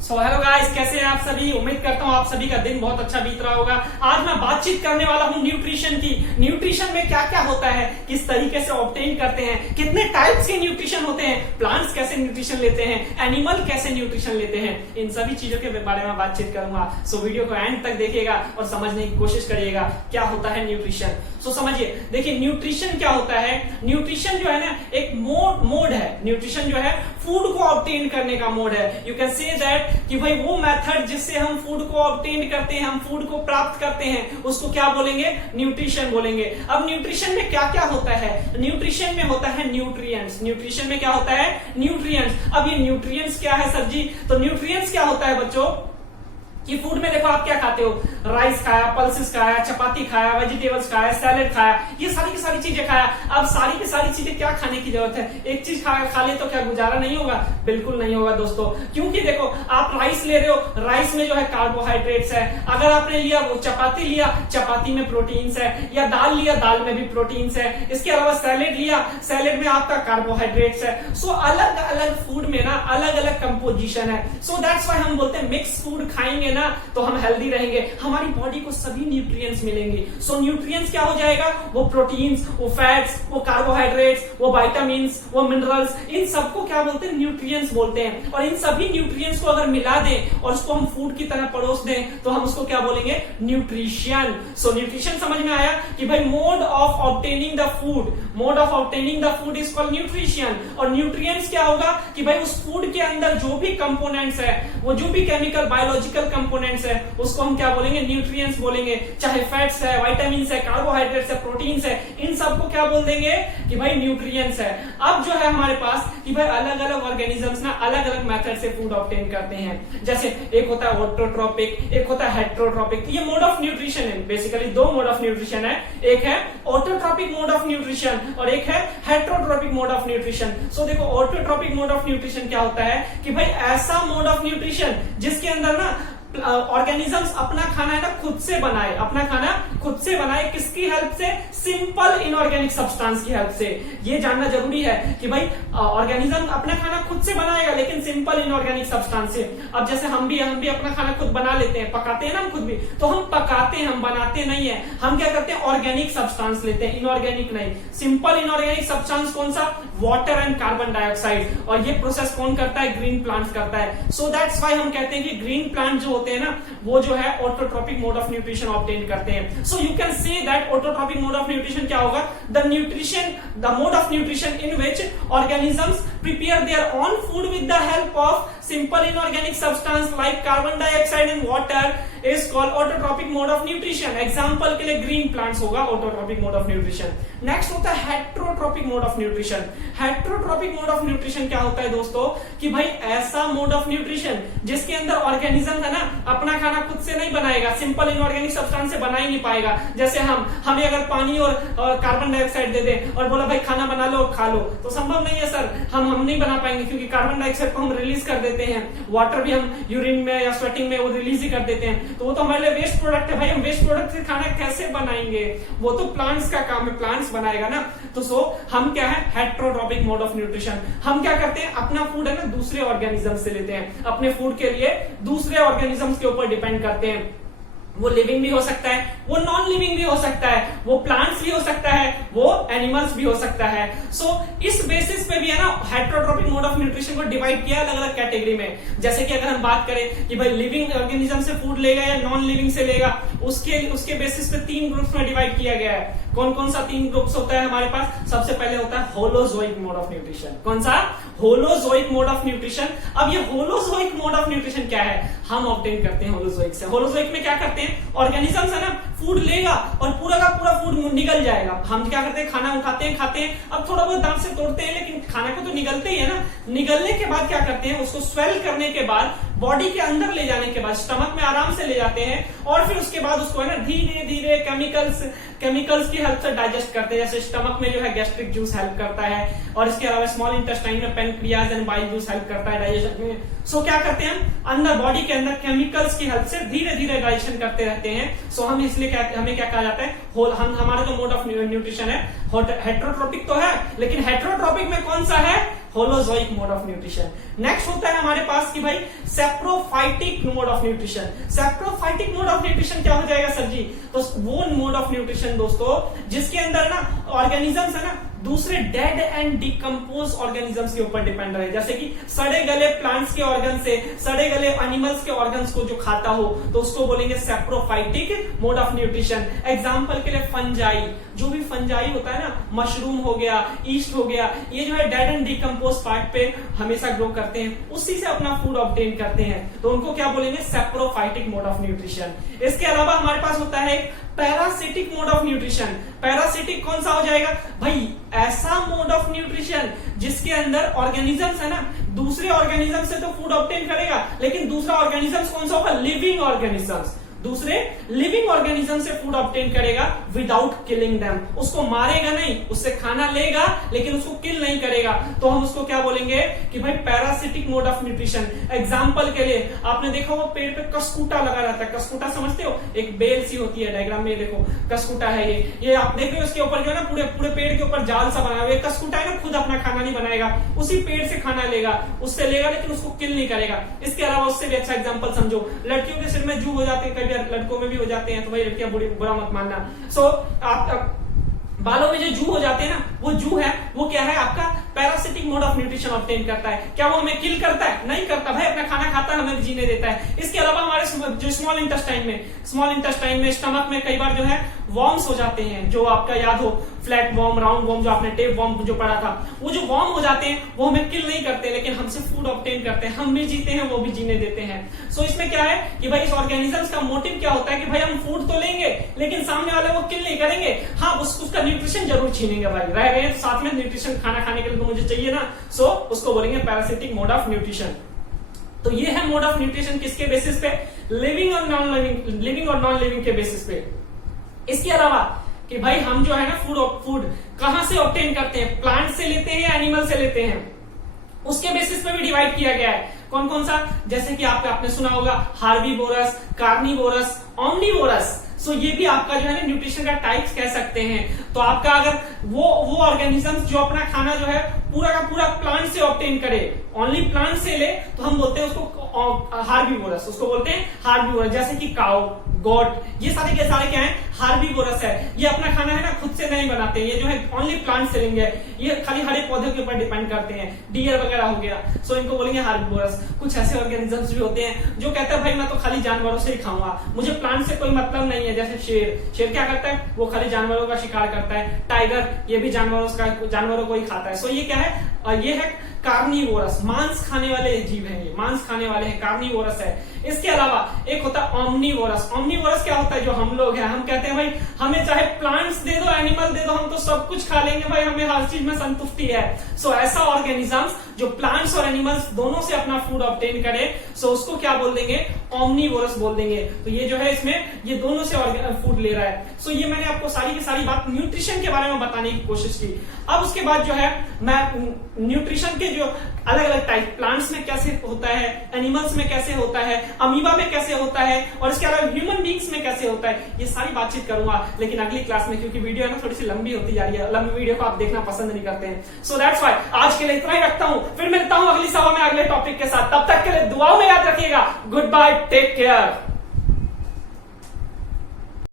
So hello guys, कैसे हैं आप सभी। उम्मीद करता हूँ आप सभी का दिन बहुत अच्छा बीत रहा होगा। आज मैं बातचीत करने वाला हूँ न्यूट्रिशन की। न्यूट्रिशन में क्या क्या होता है, किस तरीके से ऑब्टेन करते हैं, कितने टाइप्स के न्यूट्रिशन होते हैं, प्लांट्स कैसे न्यूट्रिशन लेते हैं, एनिमल कैसे न्यूट्रिशन लेते हैं, इन सभी चीजों के बारे में बातचीत करूंगा। सो वीडियो को एंड तक देखिएगा और समझने की कोशिश करिएगा क्या होता है न्यूट्रिशन। सो समझिए, देखिए न्यूट्रिशन क्या होता है। न्यूट्रिशन जो है ना एक मोड है। न्यूट्रिशन जो है फूड को ऑब्टेन करने का मोड है। यू कैन से दैट कि भाई वो मेथड जिससे हम फूड को ऑब्टेन करते हैं, हम फूड को प्राप्त करते हैं, उसको क्या बोलेंगे, न्यूट्रिशन बोलेंगे। अब न्यूट्रिशन में क्या क्या होता है। न्यूट्रिशन में होता है न्यूट्रिएंट्स। न्यूट्रिशन में क्या होता है, न्यूट्रिएंट्स। अब ये न्यूट्रिएंट्स क्या है सर जी, तो न्यूट्रिएंट्स क्या होता है बच्चों कि फूड में देखो आप क्या खाते हो, राइस खाया, पल्सेस खाया, चपाती खाया, वेजिटेबल्स खाया, सैलेड खाया, ये सारी की सारी चीजें खाया। अब सारी की सारी चीजें क्या खाने की जरूरत है, एक चीज खा ले तो क्या गुजारा नहीं होगा, बिल्कुल नहीं होगा दोस्तों। क्योंकि देखो आप राइस ले रहे हो, राइस में जो है कार्बोहाइड्रेट्स है। अगर आपने लिया वो चपाती लिया, चपाती में प्रोटीन्स है, या दाल लिया, दाल में भी प्रोटीन्स है। इसके अलावा सैलेड लिया, सैलेड में आपका कार्बोहाइड्रेट्स है। सो अलग अलग फूड में ना अलग अलग कंपोजिशन है। सो दैट्स व्हाई हम बोलते हैं मिक्स फूड खाएंगे ना तो हम हेल्दी रहेंगे, हमारी बॉडी को सभी न्यूट्रिएंट्स मिलेंगे। सो न्यूट्रिएंट्स क्या हो जाएगा, वो प्रोटीन्स, वो फैट्स, वो कार्बोहाइड्रेट्स, वो विटामिन्स, वो मिनरल्स, इन सबको क्या बोलते हैं, न्यूट्रिएंट्स बोलते हैं। और इन सभी न्यूट्रिएंट्स को अगर मिला दें और उसको हम फूड की तरह परोस दें तो हम उसको क्या बोलेंगे, न्यूट्रिशन। सो न्यूट्रिशन समझ में आया कि भाई mode of obtaining the food, mode of obtaining the food is called nutrition. और न्यूट्रिएंट्स क्या होगा कि भाई उस फूड के अंदर जो भी कंपोनेंट्स है, वो जो भी केमिकल बायोलॉजिकल कंपोनेंट्स है, उसको हम क्या बोलेंगे, न्यूट्रिएंट्स बोलेंगे। चाहे फैट्स है, विटामिन्स है, कार्बोहाइड्रेट्स है, प्रोटीन्स है, इन सबको क्या बोल देंगे कि भाई न्यूट्रिएंट्स है। अब जो है हमारे पास कि भाई अलग अलग ऑर्गेनिजम्स ना अलग अलग मेथड से फूड ऑब्टेन करते हैं। जैसे एक होता है ऑटोट्रोपिक, एक होता है हेटेरोट्रोपिक। ये मोड ऑफ न्यूट्रिशन है। बेसिकली दो मोड ऑफ न्यूट्रिशन है, एक है ऑटोट्रोपिक मोड ऑफ न्यूट्रिशन और एक है हेटेरोट्रोपिक मोड ऑफ न्यूट्रिशन। सो देखो ऑटोट्रोपिक मोड ऑफ न्यूट्रिशन क्या होता है कि भाई ऐसा मोड ऑफ न्यूट्रिशन जिसके अंदर ना ऑर्गेनिजम्स अपना खाना है ना खुद से बनाए, अपना खाना खुद से बनाए। किसकी हेल्प से, सिंपल इनऑर्गेनिक सब्सटेंस की हेल्प से। ये जानना जरूरी है कि भाई ऑर्गेनिज्म अपना खाना खुद से बनाएगा लेकिन सिंपल इनऑर्गेनिक सब्सटेंस से। अब जैसे हम भी अपना खाना खुद बना लेते हैं, पकाते हैं ना हम खुद भी, तो हम पकाते हैं, हम बनाते नहीं है। हम क्या करते हैं, ऑर्गेनिक सब्सटेंस लेते हैं, इनऑर्गेनिक नहीं। सिंपल इनऑर्गेनिक सब्सटेंस कौन सा, वाटर एंड कार्बन डाइऑक्साइड। और ये प्रोसेस कौन करता है, ग्रीन प्लांट करता है। सो दैट्स व्हाई हम कहते हैं कि ग्रीन प्लांट जो होते हैं ना वो जो है autotrophic mode of nutrition obtain करते हैं। So you can say that autotrophic mode of nutrition क्या होगा, the mode of nutrition in which organisms prepare their own food with the help of simple inorganic substance like carbon dioxide and water is called autotrophic mode of nutrition. Example के लिए green plants होगा autotrophic mode of nutrition. Next होता है heterotrophic mode of nutrition. Heterotrophic mode of nutrition क्या होता है दोस्तों कि भाई ऐसा mode of nutrition जिसके अंदर ऑर्गेनिज्म है ना अपना खाना खुद से नहीं बनाएगा, सिंपल इनऑर्गेनिक सब्सटेंस से बना ही नहीं पाएगा। जैसे हमें अगर पानी और कार्बन डाइऑक्साइड दे दे और बोला भाई खाना बना लो खा लो, तो संभव नहीं है सर, हम नहीं बना पाएंगे क्योंकि कार्बन डाइऑक्साइड को हम रिलीज कर देते हैं। वाटर भी हम यूरिन में या स्वेटिंग में वो रिलीज ही कर देते हैं, तो वो तो हमारे लिए वेस्ट प्रोडक्ट है। भाई हम वेस्ट प्रोडक्ट से खाना कैसे बनाएंगे, वो तो प्लांट्स का काम है, प्लांट्स बनाएगा ना। तो हम क्या है, हेटेरोट्रोपिक मोड ऑफ न्यूट्रिशन। हम क्या करते हैं, अपना फूड है ना दूसरे ऑर्गेनिज्म से लेते हैं, अपने फूड के लिए दूसरे ऑर्गेनिजम्स के ऊपर डिपेंड करते हैं। वो लिविंग भी हो सकता है, वो नॉन लिविंग भी हो सकता है, वो प्लांट्स भी हो सकता है, वो एनिमल्स भी हो सकता है। सो इस बेसिस पे भी है ना हेटेरोट्रोपिक मोड ऑफ न्यूट्रिशन को डिवाइड किया अलग अलग कैटेगरी में। जैसे कि अगर हम बात करें कि भाई लिविंग ऑर्गेनिज्म से फूड लेगा या नॉन लिविंग से लेगा, उसके बेसिस पे 3 ग्रुप्स में डिवाइड किया गया है। कौन कौन सा 3 ग्रुप्स होता है हमारे पास, सबसे पहले होता है होलोजोइक मोड ऑफ न्यूट्रिशन। कौन सा, होलोजोइक मोड ऑफ न्यूट्रिशन। अब ये होलोजोइक मोड ऑफ न्यूट्रिशन क्या है, हम ऑब्टेन करते हैं होलोजोइक से। होलोजोइक में क्या करते हैं, ऑर्गेनिजम्स है ना फूड लेगा और पूरा का पूरा फूड निगल जाएगा। हम क्या करते हैं, खाना उठाते हैं, खाते हैं, अब थोड़ा बहुत दांत से तोड़ते हैं लेकिन खाना को तो निगलते ही है ना। निगलने के बाद क्या करते हैं, उसको स्वेल करने के बाद बॉडी के अंदर ले जाने के बाद स्टमक में आराम से ले जाते हैं और फिर उसके बाद उसको है ना धीरे धीरे केमिकल्स की हेल्प से डाइजेस्ट करते हैं। जैसे स्टमक में जो है गैस्ट्रिक जूस हेल्प करता है और इसके अलावा स्मॉल इंटेस्टाइन में pancreas and bile juice help करता है डाइजेशन में। सो क्या करते हैं, अंदर बॉडी के अंदर केमिकल्स की हेल्प से धीरे धीरे डाइजेशन करते रहते हैं। सो हम इसलिए हमें क्या कहा जाता है, हमारा जो मोड ऑफ न्यूट्रिशन है हेटेरोट्रोपिक तो है, लेकिन हेटेरोट्रोपिक में कौन सा है, holozoic mode of nutrition. Next होता है हमारे पास कि भाई saprophytic mode of nutrition. Saprophytic mode of nutrition क्या हो जाएगा सर जी? तो वो मोड ऑफ न्यूट्रिशन दोस्तों जिसके अंदर ना ऑर्गेनिजम्स है ना दूसरे डेड एंड डिकम्पोज ऑर्गेनिजम्स के ऊपर डिपेंड रहे, जैसे कि सड़े गले प्लांट्स के ऑर्गन से, सड़े गले एनिमल्स के ऑर्गन्स को जो खाता हो तो उसको बोलेंगे saprophytic mode of nutrition. Example के लिए फंजाई, जो भी फंजाई होता है ना, मशरूम हो गया, ईस्ट हो गया, ये जो है डेड एंड डिकम्पोज पार्ट पे हमेशा ग्रो करते हैं, उसी से अपना फूड ऑब्टेन करते हैं, तो उनको क्या बोलेंगे? Saprophytic mode of nutrition. इसके अलावा हमारे पास होता है parasitic mode of nutrition. Parasitic कौन सा हो जाएगा भाई? ऐसा मोड ऑफ न्यूट्रिशन जिसके अंदर ऑर्गेनिजम्स है ना दूसरे ऑर्गेनिज्म से तो फूड ऑब्टेन करेगा, लेकिन दूसरा ऑर्गेनिजम्स कौन सा होगा? Living organisms. दूसरे लिविंग ऑर्गेनिज्म से फूड ऑब्टेन करेगा विदाउट किलिंग देम। उसको मारेगा नहीं, उससे खाना लेगा लेकिन उसको किल नहीं करेगा, तो हम उसको क्या बोलेंगे कि भाई parasitic mode of nutrition. Example के लिए आपने देखा वो पेड़ पे कसकुटा लगा रहता है। कसकुटा समझते हो? एक बेल सी होती है, डायग्राम में देखो कसकुटा है ये आप देख रहे हो, इसके ऊपर जो है ना पूरे पूरे पेड़ के ऊपर जाल सा बना हुआ है। कसकुटा है ना खुद अपना खाना नहीं बनाएगा, उसी पेड़ से खाना लेगा, उससे लेगा लेकिन उसको किल नहीं करेगा। इसके अलावा उससे भी अच्छा एग्जाम्पल समझो, लड़कियों के सिर में जू हो जाते हैं, लड़कों में भी हो जाते हैं, तो भाई लड़कियां बुरा मत मानना। आप बालों में जो जू हो जाते हैं ना, वो जू है वो क्या है? आपका parasitic mode of nutrition obtain करता है। क्या वो हमें किल करता है? नहीं करता भाई, अपना खाना खाता है, हमें जीने देता है। इसके अलावा हमारे जो स्मॉल इंटेस्टाइन में स्टमक में कई बार जो है वॉर्म्स हो जाते हैं, जो आपका याद हो फ्लैट वॉर्म, राउंड वॉर्म, जो आपने टेप वॉर्म जो पढ़ा था, वो जो वॉर्म हो जाते हैं वो हमें किल नहीं करते लेकिन हमसे फूड ऑब्टेन करते हैं, हम भी जीते हैं वो भी जीने देते हैं। सो इसमें क्या है कि भाई इस ऑर्गेनिजम्स का मोटिव क्या होता है कि भाई हम फूड तो लेंगे लेकिन सामने वाले वो किल नहीं करेंगे, हाँ उसका न्यूट्रिशन जरूर छीनेंगे भाई, रह गए साथ में न्यूट्रिशन, खाना खाने के लिए तो मुझे चाहिए ना, सो उसको बोलेंगे पैरासिटिक मोड ऑफ न्यूट्रिशन। तो ये है मोड ऑफ न्यूट्रिशन किसके बेसिस पे? लिविंग और नॉन लिविंग के बेसिस पे। इसके अलावा कि भाई हम जो है ना फूड कहां से ऑब्टेन करते हैं? प्लांट से लेते हैं या एनिमल से लेते हैं, उसके बेसिस पे भी डिवाइड किया गया है। कौन कौन सा? जैसे कि आपने सुना होगा हार्बीवोरस, कार्निवोरस, ओमनीवोरस। सो ये भी आपका जो है ना न्यूट्रिशन का टाइप्स कह सकते हैं। तो आपका अगर वो ऑर्गेनिजम्स जो अपना खाना जो है पूरा का पूरा प्लांट से ऑब्टेन करे, ओनली प्लांट से ले, तो हम बोलते हैं उसको हार्बीवोरस, उसको बोलते हैं हार्बीवोरस। जैसे कि काउ, गोट, ये सारे के सारे क्या है? हार्बीवोरस है। ये अपना खाना है ना खुद से नहीं बनाते, ये जो है ओनली प्लांट से लेंगे, ये खाली हरे पौधे के ऊपर डिपेंड करते हैं, डियर वगैरह हो गया, सो इनको बोलेंगे हार्बीवोरस। कुछ ऐसे ऑर्गेनिजम्स भी होते हैं जो कहते हैं भाई मैं तो खाली जानवरों से ही खाऊंगा, मुझे प्लांट से कोई मतलब नहीं है। जैसे शेर क्या करता है? वो खाली जानवरों का शिकार करता है। टाइगर ये भी जानवरों को ही खाता है। सो ये क्या है? ये है कार्निवोरस, मांस खाने वाले जीव हैं, ये मांस खाने वाले हैं, कार्निवोरस है। इसके अलावा एक होता है ओमनीवोरस। ओमनीवोरस क्या होता है? जो हम लोग हैं, हम कहते हैं भाई हमें चाहे प्लांट्स दे दो, एनिमल दे दो, हम तो सब कुछ खा लेंगे भाई, हमें हर चीज में संतुष्टि है। सो ऐसा ऑर्गेनिजम्स जो प्लांट्स और एनिमल्स दोनों से अपना फूड ऑब्टेन करे, सो उसको क्या बोल देंगे? ओमनीवोरस बोल देंगे। तो ये जो है इसमें ये दोनों से फूड ले रहा है। सो ये मैंने आपको सारी की सारी बात न्यूट्रिशन के बारे में बताने की कोशिश की। अब उसके बाद जो है मैं न्यूट्रिशन के जो अलग अलग टाइप, प्लांट्स में कैसे होता है, एनिमल्स में कैसे होता है, अमीबा में कैसे होता है, और इसके अलावा ह्यूमन बींग्स में कैसे होता है, ये सारी बातचीत करूंगा लेकिन अगली क्लास में, क्योंकि वीडियो है ना थोड़ी सी लंबी होती जा रही है, लंबी वीडियो को आप देखना पसंद नहीं करते हैं। सो दैट्स व्हाई आज के लिए इतना ही रखता हूं, फिर मिलता हूं अगली सभा में अगले टॉपिक के साथ। तब तक के लिए दुआओं में याद रखिएगा। Good bye, take care.